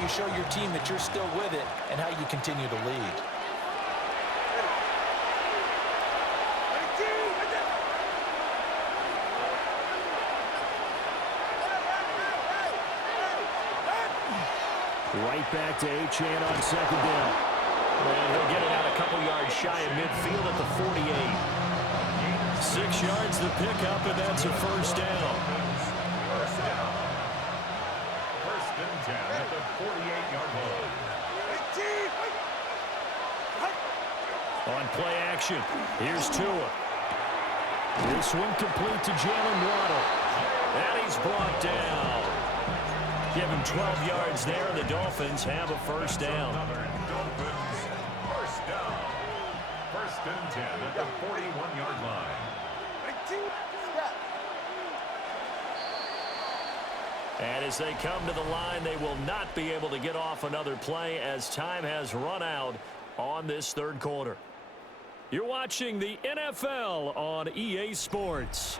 you show your team that you're still with it and how you continue to lead. Right back to Achane on second down. And he'll get it out a couple yards shy of midfield at the 48. 6 yards the pickup, and that's a first down. First down. First and 10 at the 48-yard line. On play action, here's Tua. This one complete to Jalen Waddle. And he's brought down. Give him 12 yards there. The Dolphins have a first down. Dolphins, first down. First and 10 at the 41-yard line. And as they come to the line, they will not be able to get off another play as time has run out on this third quarter. You're watching the NFL on EA Sports.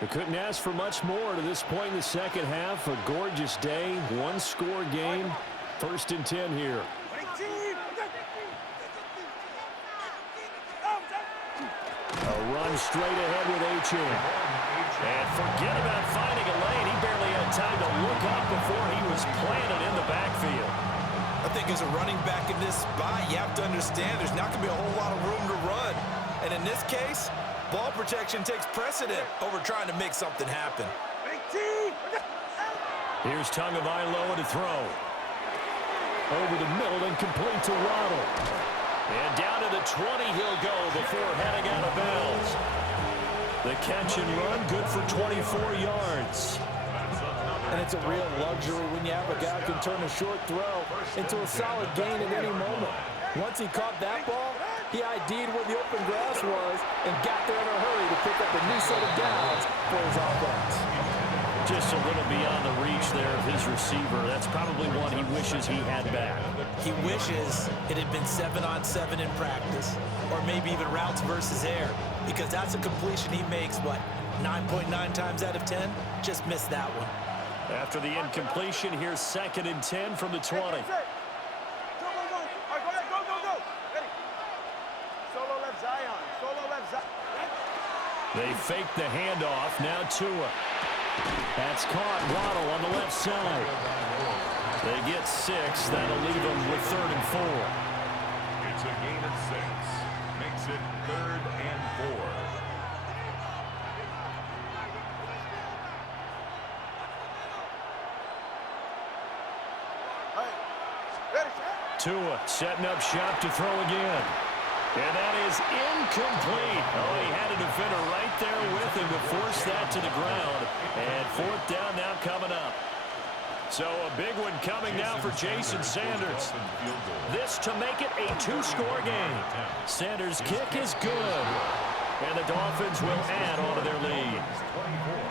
We couldn't ask for much more to this point in the second half. A gorgeous day, one-score game. First and 10 here. A run straight ahead with Achane. And forget about finding a lane. He barely had time to look up before he was planted in the backfield. I think as a running back in this spot, you have to understand there's not going to be a whole lot of room to run. And in this case, ball protection takes precedent over trying to make something happen. Here's Tagovailoa to throw. Over the middle and complete to Waddle. And down to the 20 he'll go before heading out of bounds. The catch and run, good for 24 yards. And it's a real luxury when you have a guy who can turn a short throw into a solid gain at any moment. Once he caught that ball, he ID'd where the open grass was and got there in a hurry to pick up a new set of downs for his offense. Just a little beyond the reach there of his receiver. That's probably one he wishes he had back. He wishes it had been 7-on-7 in practice, or maybe even routes versus air, because that's a completion he makes, what, 9.9 times out of 10? Just missed that one. After the incompletion, here's second and 10 from the 20. They fake the handoff. Now Tua. That's caught. Waddle on the left side. They get 6. That'll leave them with 3rd and 4. It's a gain of 6. Makes it 3rd and 4. Tua setting up shop to throw again. And that is incomplete. Oh, he had a defender right there with him to force that to the ground. And 4th down now coming up. So a big one coming now for Jason Sanders. This to make it a 2-score game. Sanders' kick is good. And the Dolphins will add on to their lead.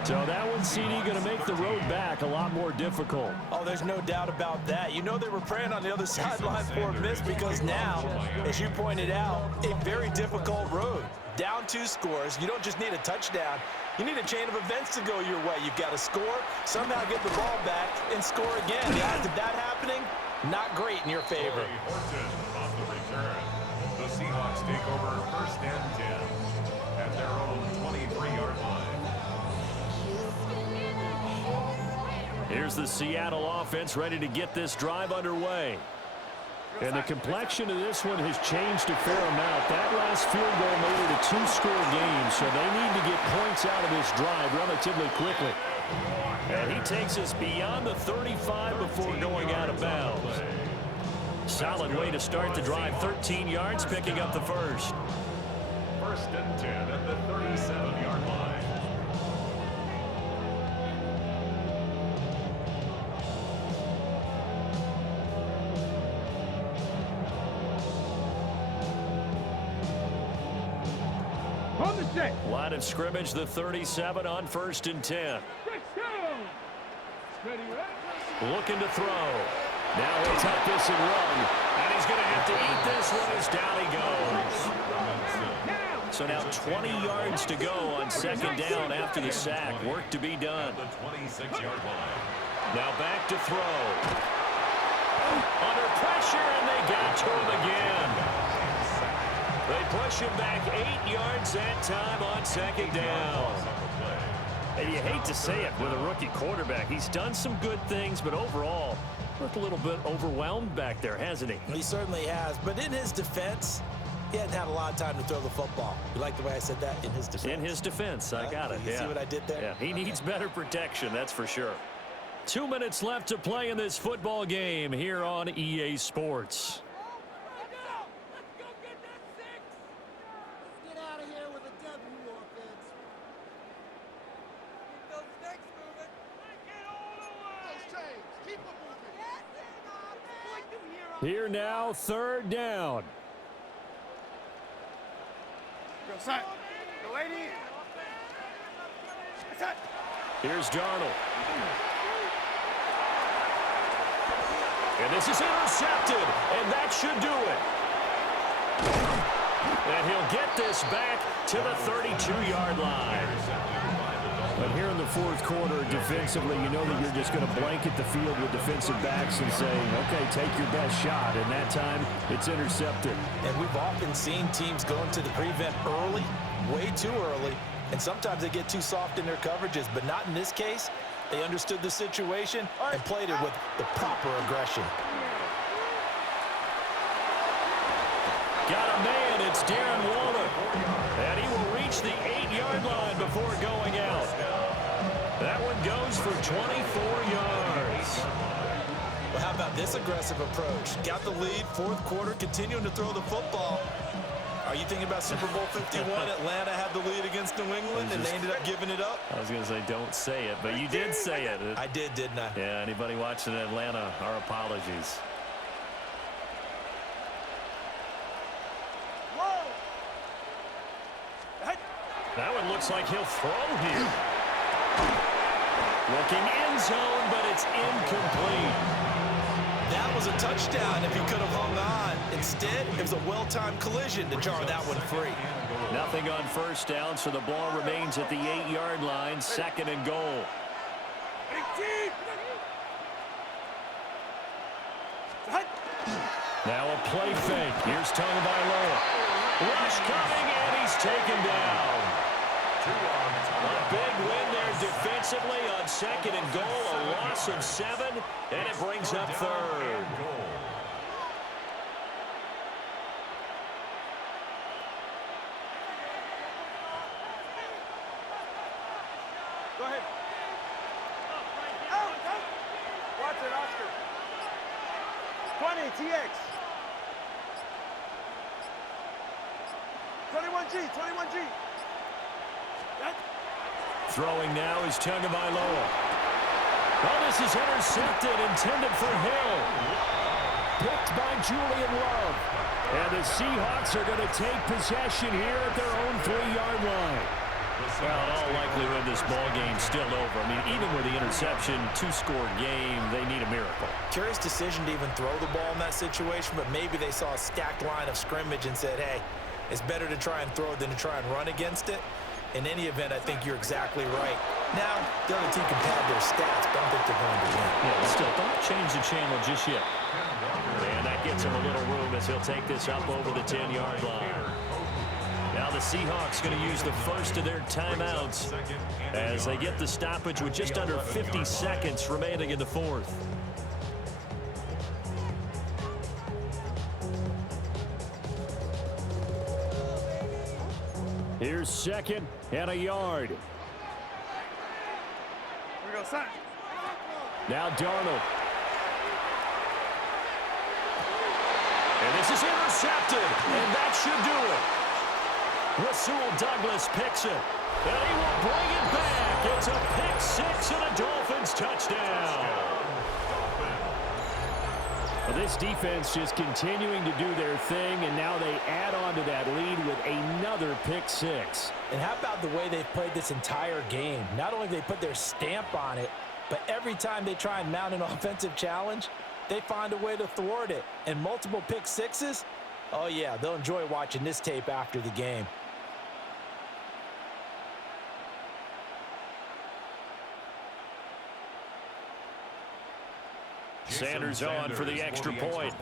So that one, CD, going to make the road back a lot more difficult. Oh, there's no doubt about that. You know they were praying on the other sideline for a miss because now, as you pointed out, a very difficult road. Down 2 scores. You don't just need a touchdown. You need a chain of events to go your way. You've got to score, somehow get the ball back, and score again. The odds of that happening, not great in your favor. Off the return. The Seahawks take over 1st and 10 at their own 23-yard line. Here's the Seattle offense ready to get this drive underway. And the complexion of this one has changed a fair amount. That last field goal made it a 2-score game, so they need to get points out of this drive relatively quickly. And he takes us beyond the 35 before going out of bounds. Solid way to start the drive. 13 yards, picking up the first. 1st and 10 at the 37-yard line. Line of scrimmage, the 37 on 1st and 10. Looking to throw. Now he'll tuck this and run. And he's going to have to eat this one as down he goes. So now 20 yards to go on second down after the sack. Work to be done. The 26-yard line. Now back to throw. Under pressure, and they got to him again. They push him back 8 yards that time on second down. And you hate to say it with a rookie quarterback. He's done some good things, but overall, looked a little bit overwhelmed back there, hasn't he? He certainly has. But in his defense, he hadn't had a lot of time to throw the football. You like the way I said that? In his defense. In his defense, I got it. You see what I did there? Yeah, he needs better protection, that's for sure. 2 minutes left to play in this football game here on EA Sports. Here now, third down. Here's Darnold. And this is intercepted, and that should do it. And he'll get this back to the 32-yard line. But here in the fourth quarter, defensively, you know that you're just going to blanket the field with defensive backs and say, okay, take your best shot. And that time, it's intercepted. And we've often seen teams go into the prevent early, way too early, and sometimes they get too soft in their coverages, but not in this case. They understood the situation and played it with the proper aggression. Got a man, it's Darren Waller. And he will reach the 8-yard line before going out. That one goes for 24 yards. Well, how about this aggressive approach? Got the lead, fourth quarter, continuing to throw the football. Are you thinking about Super Bowl 51? Atlanta had the lead against New England, and they ended up giving it up? I was going to say, don't say it, but you did say it. I did, didn't I? Yeah, anybody watching Atlanta, our apologies. That one looks like he'll throw here. Looking end zone, but it's incomplete. That was a touchdown if he could have hung on. Instead, it was a well-timed collision to jar that one free. Nothing on first down, so the ball remains at the 8-yard line, second and goal. Now a play fake. Here's Tagovailoa. Rush coming, and he's taken down. A big win there defensively on second and goal. A loss of 7, and it brings up third. Go ahead. Watch it, Oscar. 20, TX. 21G, 21G. Throwing now is Tagovailoa. Oh, this is intercepted, intended for Hill. Picked by Julian Love. And the Seahawks are going to take possession here at their own 3-yard line. Well, in all likelihood, this ball game's still over. I mean, even with the interception, 2-score game, they need a miracle. Curious decision to even throw the ball in that situation, but maybe they saw a stacked line of scrimmage and said, hey, it's better to try and throw than to try and run against it. In any event, I think you're exactly right. Now, the other team can pad their stats, but I don't think they're going to win. Yeah, but still, don't change the channel just yet. And that gets him a little room as he'll take this up over the 10-yard line. Now the Seahawks going to use the first of their timeouts as they get the stoppage with just under 50 seconds remaining in the fourth. Here's second and a yard. Here we go, son. Now Darnold. And this is intercepted, and that should do it. Rasul Douglas picks it, and he will bring it back. It's a pick six and a Dolphins touchdown. Well, this defense just continuing to do their thing, and now they add on to that lead with another pick six. And how about the way they've played this entire game? Not only have they put their stamp on it, but every time they try and mount an offensive challenge, they find a way to thwart it. And multiple pick sixes, oh yeah, they'll enjoy watching this tape after the game. Sanders on for the extra point.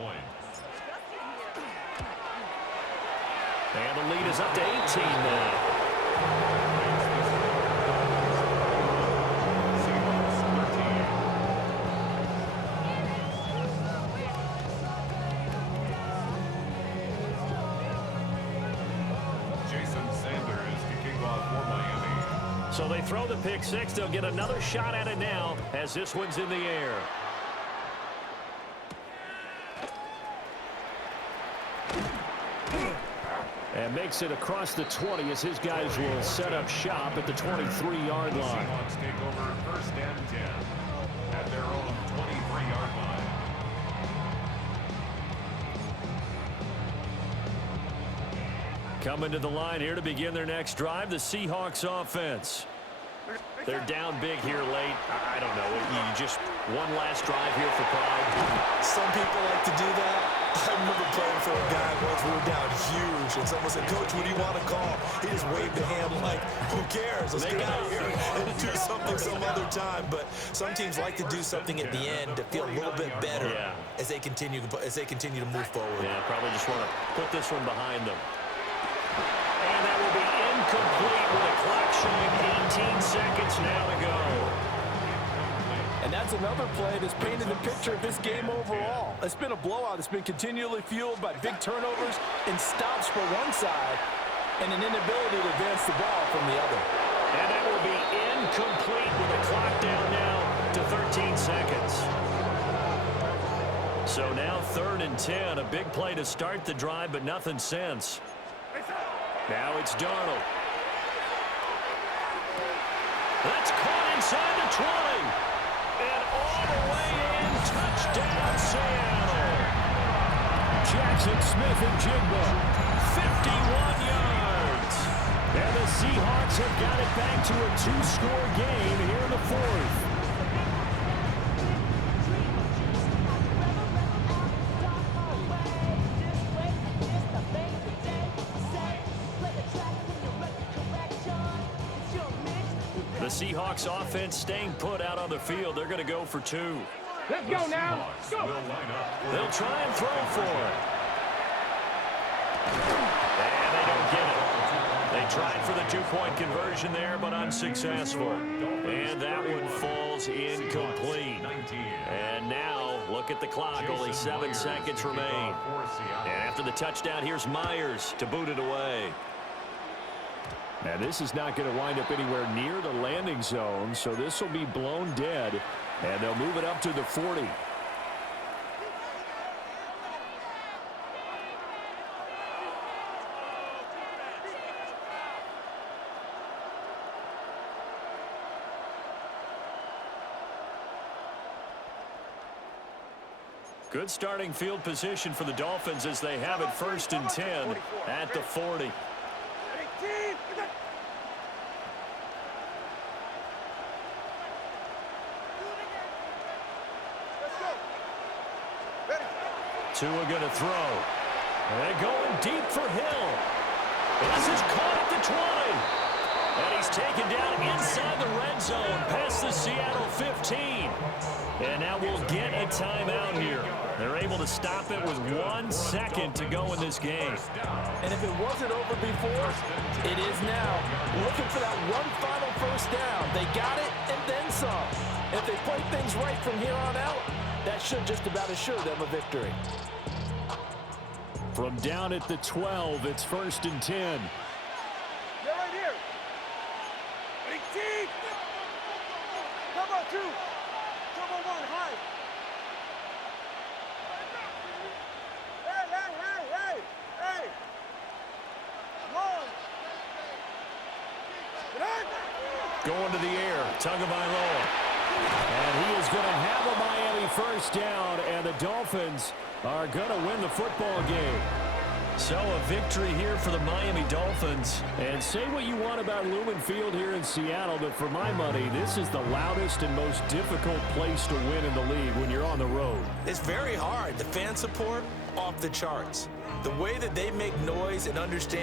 And the lead is up to 18 now. So they throw the pick six. They'll get another shot at it now as this one's in the air. And makes it across the 20 as his guys will set up shop at the 23-yard line. Seahawks take over first and 10 at their own 23-yard line. Coming to the line here to begin their next drive, the Seahawks offense. They're down big here late. I don't know. You just one last drive here for pride. Some people like to do that. I remember playing for a guy once. We were down huge, and someone said, "Coach, what do you want to call?" He just waved a hand like, "Who cares? Let's get out of here and do something some other time." But some teams like to do something at the end to feel a little bit better as they continue to move forward. Yeah, probably just want to put this one behind them. And that will be incomplete with a clock showing 18 seconds now to go. And that's another play that's painted the picture of this game overall. It's been a blowout. It's been continually fueled by big turnovers and stops for one side and an inability to advance the ball from the other. And that will be incomplete with a clock down now to 13 seconds. So now 3rd and 10. A big play to start the drive, but nothing since. Now it's Darnold. That's caught inside the 20. And all the way in, touchdown Seattle. Jackson Smith and Jigba. 51 yards. And the Seahawks have got it back to a 2-score game here in the 4th. The Seahawks offense staying put out on the field. They're going to go for 2. Let's go now. Go. They'll try and throw for it. And they don't get it. They tried for the 2-point conversion there, but unsuccessful. And that one falls incomplete. And now, look at the clock. Only 7 seconds remain. And after the touchdown, here's Myers to boot it away. Now, this is not going to wind up anywhere near the landing zone, so this will be blown dead, and they'll move it up to the 40. Good starting field position for the Dolphins as they have it 1st and 10 at the 40. Tua going to throw. And going deep for Hill. This is caught at the 20. And he's taken down inside the red zone past the Seattle 15. And now we'll get a timeout here. They're able to stop it with 1 second to go in this game. And if it wasn't over before, it is now. Looking for that one final first down. They got it and then some. If they play things right from here on out, that should just about assure them a victory. From down at the 12, it's 1st and 10. Get right here. 18. Come on, 2. Come on, 1. High. Hey. Long. Going to the air. Tagovailoa. And he is going to have a Miami first down, and the Dolphins are going to win the football game. So a victory here for the Miami Dolphins. And say what you want about Lumen Field here in Seattle, but for my money, this is the loudest and most difficult place to win in the league when you're on the road. It's very hard. The fan support, off the charts. The way that they make noise and understand